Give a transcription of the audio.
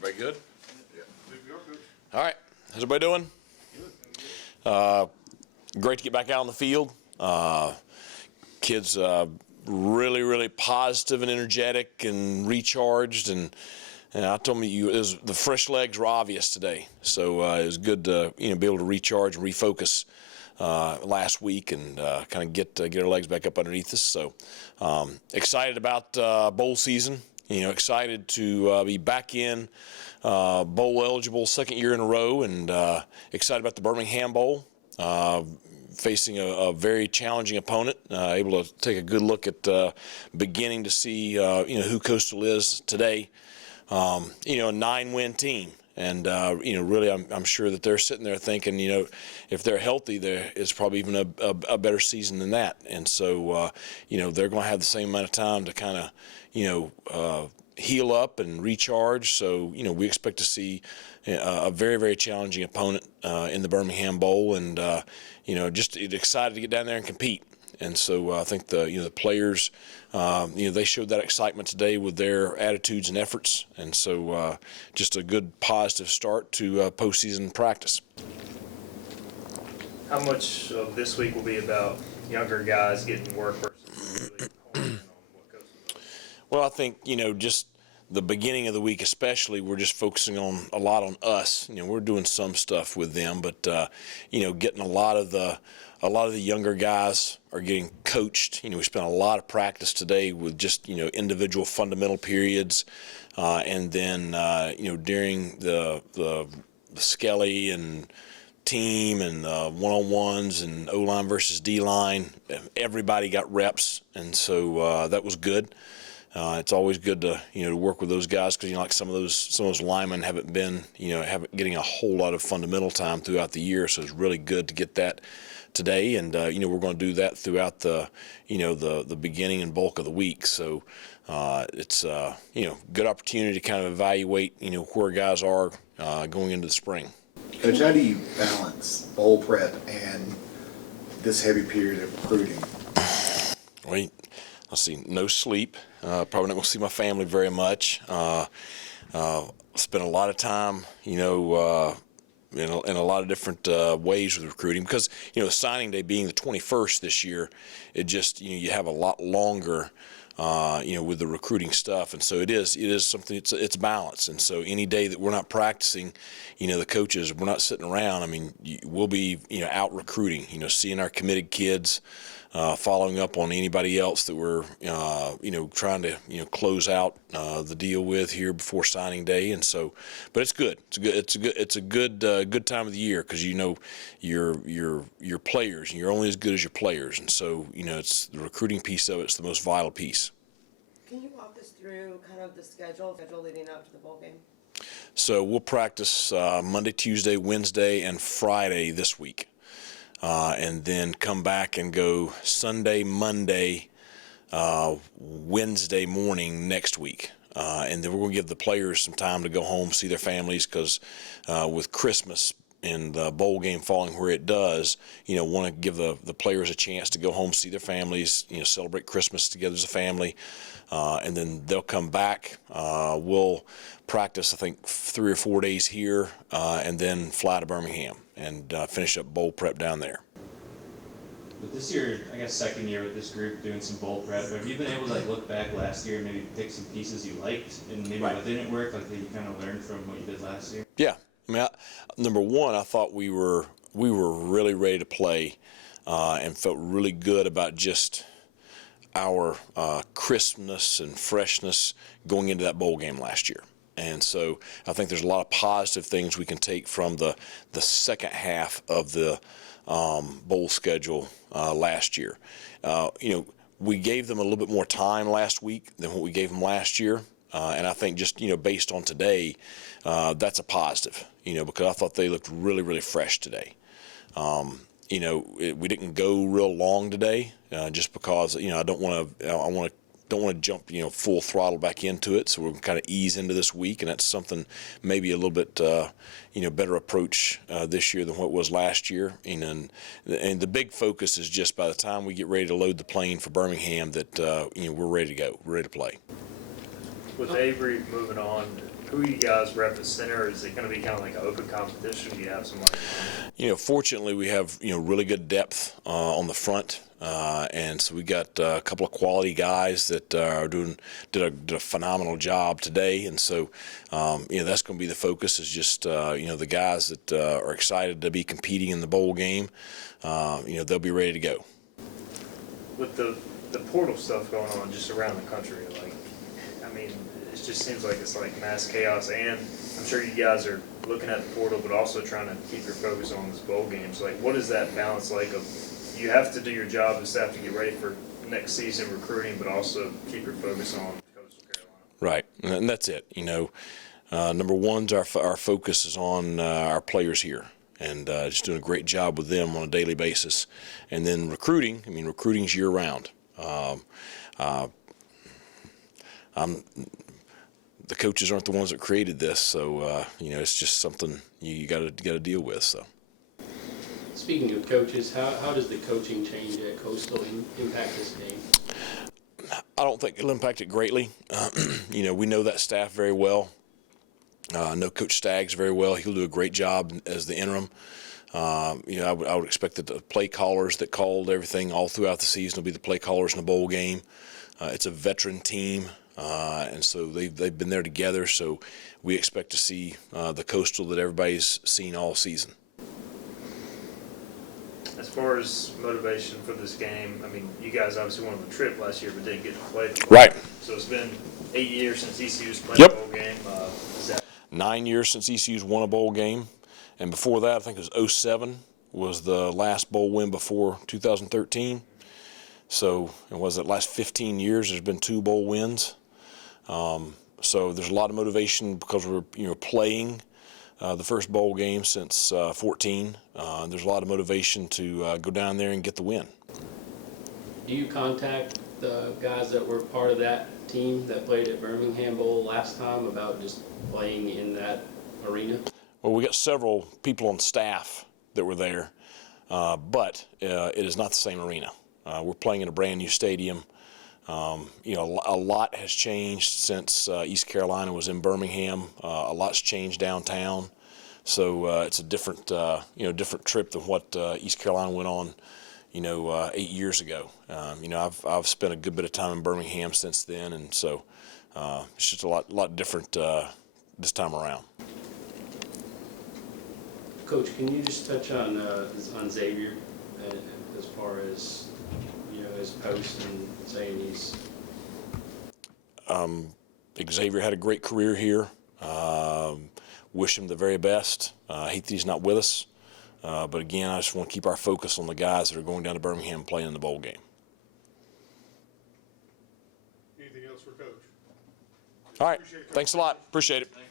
Everybody good? Yeah. All right. How's everybody doing? Great to get back out on the field. Kids really, really positive and energetic and recharged. And I told me the fresh legs were obvious today. So it was good to be able to recharge and refocus last week and kind of get our legs back up underneath us. So excited about bowl season. Excited to be back in bowl eligible second year in a row, and excited about the Birmingham Bowl, facing a very challenging opponent. Able to take a good look at beginning to see who Coastal is today. A 9-win team. And, really, I'm sure that they're sitting there thinking, if they're healthy, it's probably even a better season than that. And so, they're going to have the same amount of time to kind of, heal up and recharge. So, we expect to see a very, very challenging opponent in the Birmingham Bowl, and, just excited to get down there and compete. And so I think the players, they showed that excitement today with their attitudes and efforts. And so just a good positive start to postseason practice. How much of this week will be about younger guys getting work versus really honing in on what Coastal does? Well, I think, just the beginning of the week especially, we're just focusing a lot on us. We're doing some stuff with them, but, getting a lot of the younger guys are getting coached. We spent a lot of practice today with just, individual fundamental periods. And then, during the Skelly and team and one-on-ones and O-line versus D-line, everybody got reps. And so that was good. It's always good to to work with those guys, because like some of those linemen haven't been haven't getting a whole lot of fundamental time throughout the year, so it's really good to get that today. And we're going to do that throughout the the beginning and bulk of the week. So it's good opportunity to kind of evaluate where guys are going into the spring. Coach, how do you balance bowl prep and this heavy period of recruiting? Well, let's see, no sleep. Probably not going to see my family very much. Spent a lot of time, in a lot of different ways with recruiting, because signing day being the 21st this year, it just you have a lot longer. With the recruiting stuff, and so it is something. It's balance, and so any day that we're not practicing, the coaches, we're not sitting around. I mean, we'll be out recruiting, seeing our committed kids, following up on anybody else that we're trying to close out the deal with here before signing day. And so, but it's good. It's a good time of the year, because your players, and you're only as good as your players, and so it's the recruiting piece of it's the most vital piece. Can you walk us through kind of the schedule leading up to the bowl game? So we'll practice Monday, Tuesday, Wednesday, and Friday this week. And then come back and go Sunday, Monday, Wednesday morning next week. And then we're going to give the players some time to go home, see their families, because with Christmas and the bowl game falling where it does, want to give the players a chance to go home, see their families, celebrate Christmas together as a family. And then they'll come back. We'll practice, I think, 3 or 4 days here, and then fly to Birmingham and finish up bowl prep down there. But this year, I guess second year with this group doing some bowl prep, have you been able to look back last year and maybe pick some pieces you liked and maybe what didn't work, that you kind of learned from what you did last year? Yeah. I mean, number one, I thought we were really ready to play, and felt really good about just our crispness and freshness going into that bowl game last year. And so I think there's a lot of positive things we can take from the second half of the bowl schedule last year. We gave them a little bit more time last week than what we gave them last year. And I think just, based on today, that's a positive, because I thought they looked really, really fresh today. We didn't go real long today, just because, I don't want to jump, full throttle back into it. So we're going to kind of ease into this week, and that's something maybe a little bit, better approach this year than what it was last year. And the big focus is just by the time we get ready to load the plane for Birmingham that, we're ready to go, we're ready to play. With Avery moving on, who you guys rep at center? Or is it going to be kind of like an open competition? Do you have somebody? Fortunately, we have really good depth on the front, and so we got a couple of quality guys that did a phenomenal job today, and so that's going to be the focus. Is just the guys that are excited to be competing in the bowl game. They'll be ready to go. With the portal stuff going on just around the country, it just seems like it's like mass chaos, and I'm sure you guys are looking at the portal, but also trying to keep your focus on this bowl game. So, what is that balance like of you have to do your job and staff to get ready for next season recruiting, but also keep your focus on Coastal Carolina? Right, and that's it. Number one's our focus is on our players here, and just doing a great job with them on a daily basis. And then recruiting, recruiting's year round. The coaches aren't the ones that created this, so it's just something you got to deal with. So. Speaking of coaches, how does the coaching change at Coastal impact this game? I don't think it'll impact it greatly. We know that staff very well. Know Coach Staggs very well. He'll do a great job as the interim. I would expect that the play callers that called everything all throughout the season will be the play callers in the bowl game. It's a veteran team, and so they've been there together. So we expect to see the Coastal that everybody's seen all season. As far as motivation for this game, you guys obviously won the trip last year, but didn't get to play. Right. So it's been 8 years since ECU's played Yep. a bowl game. Is that 9 years since ECU's won a bowl game, and before that, I think it was 07 was the last bowl win before 2013. So it was the last 15 years. There's been 2 bowl wins. So there's a lot of motivation because we're playing the first bowl game since 14. There's a lot of motivation to go down there and get the win. Do you contact the guys that were part of that team that played at Birmingham Bowl last time about just playing in that arena? Well, we got several people on staff that were there, but it is not the same arena. We're playing in a brand new stadium. A lot has changed since East Carolina was in Birmingham. A lot's changed downtown, so it's a different trip than what East Carolina went on, 8 years ago. I've spent a good bit of time in Birmingham since then, and so it's just a lot different this time around. Coach, can you just touch on Xavier as far as his post and saying he's Xavier had a great career here. Wish him the very best. Hate that he's not with us. But again, I just want to keep our focus on the guys that are going down to Birmingham playing in the bowl game. Anything else for Coach? All right. Thanks a lot. Appreciate it. Thanks.